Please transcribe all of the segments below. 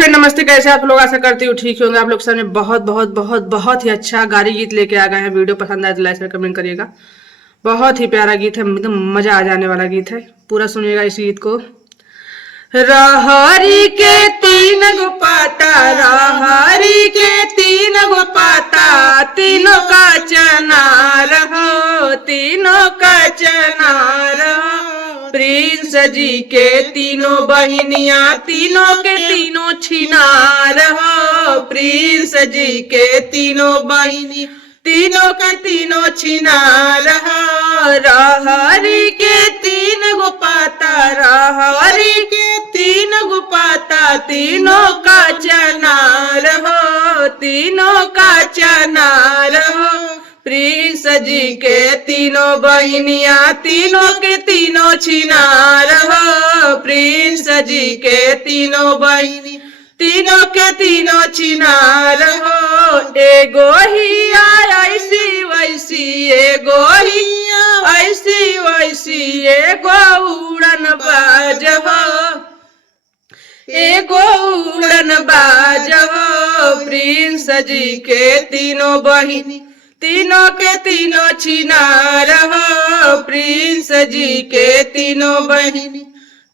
Friend नमस्ते, कैसे आप लोग? आशा करती हूँ ठीक होंगे। आप लोग सामने बहुत बहुत बहुत बहुत ही अच्छा गारी गीत लेके आ गए हैं। वीडियो पसंद आए तो लाइक शेयर कमेंट करिएगा। बहुत ही प्यारा गीत है, एकदम मजा आ जाने वाला गीत है। पूरा सुनिएगा इस गीत को। रहरी के तीन गो पाता, रहरी के तीन गो पाता, तीनों का चनार हो, तीनों का चनार हो। प्रिंस जी के तीनों बहिनिया, तीनों के तीनों छिनार हो। प्रिंस जी के तीनों बहिनी, तीनों के तीनों छिनार हो। रहरी के तीन गो पाता, रहरी के तीन गो पाता, तीनों का चनार हो, तीनों का चनार हो। प्रिंस जी के तीनों बहिनिया, तीनों के तीनों छिनार हो। प्रिंस जी के तीनों बहिनी, तीनों के तीनों छिनार हो। एगो ही ऐसी वैसी, एगो ही ऐसी वैसी, एगो उड़न बाज हो, एगो उड़न बाज हो। प्रिंस जी के तीनों बहिनी, तीनों के तीनों छिनार हो। प्रिंस जी के तीनों बहिनी,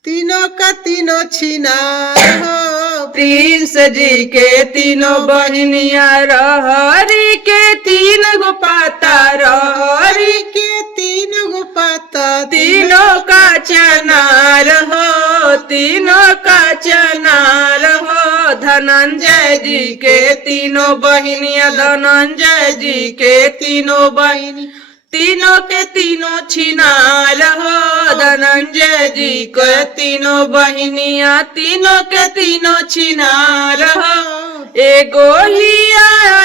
तीनों का तीनों छिनार हो। प्रिंस जी के तीनों बहिनिया, रहरी के तीन गो पाता, रहरी के तीन गो पाता, तीनों का चनार हो, तीनों का चनार हो। धनंजय जी के तीनों बहिनिया, धनंजय जी के तीनों बहिनी, तीनों के तीनों छिनार हो। धनंजय जी के तीनों बहिनिया, तीनों के तीनों छिनार हो। एगो ही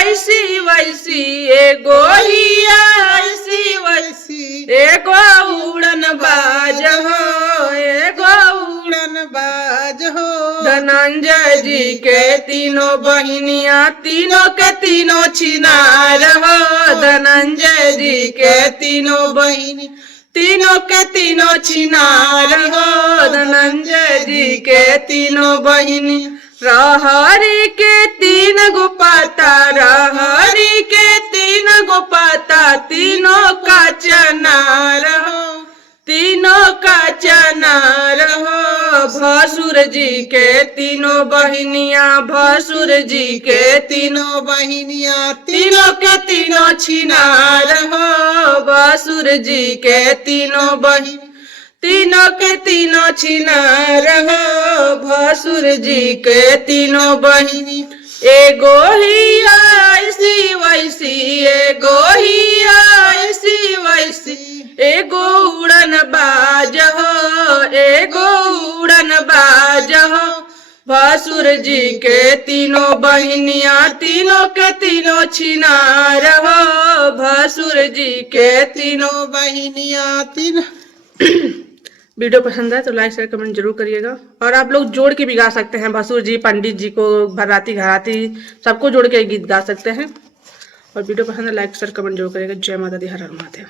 ऐसी वैसी, एगो ही ऐसी वैसी, एगो उड़न बाज हो, एगो उड़न बाज हो। धनंजय जी के तीनों बहिनिया, तीनों के तीनों छिनार हो। धनंजय जी के तीनों बहिनी, तीनों के तीनों छिनार हो। धनंजय जी के तीनों बहिनी, रहरी के तीन गो पाता, रहरी के तीन गो पाता, तीनों का चनार हो, तीनों का चनार हो। भसुर जी के तीनों बहिनिया, भसुर जी के तीनों बहिनिया, तीनों के तीनों छिनार हो। भसुर जी के तीनों बहिनी, तीनों के तीनों छिनार हो। भसुर जी के तीनों बहिनी, एगो ही ऐसी वैसी, एगो ही ऐसी वैसी, एगो उड़न बाज हो, एगो उड़न बाज हो। भसुर जी के तीनों बहिनिया, तीनों के तीनों छिनार हो। भसुर जी के तीनों बहिनिया, तीन। वीडियो पसंद है तो लाइक शेयर कमेंट जरूर करिएगा। और आप लोग जोड़ के भी गा सकते हैं, भसुर जी, पंडित जी को, भराती घराती सबको जोड़ के गीत गा सकते हैं। और वीडियो पसंद है लाइक शेयर कमेंट जरूर करिएगा। जय माता दी, हर हर महादेव।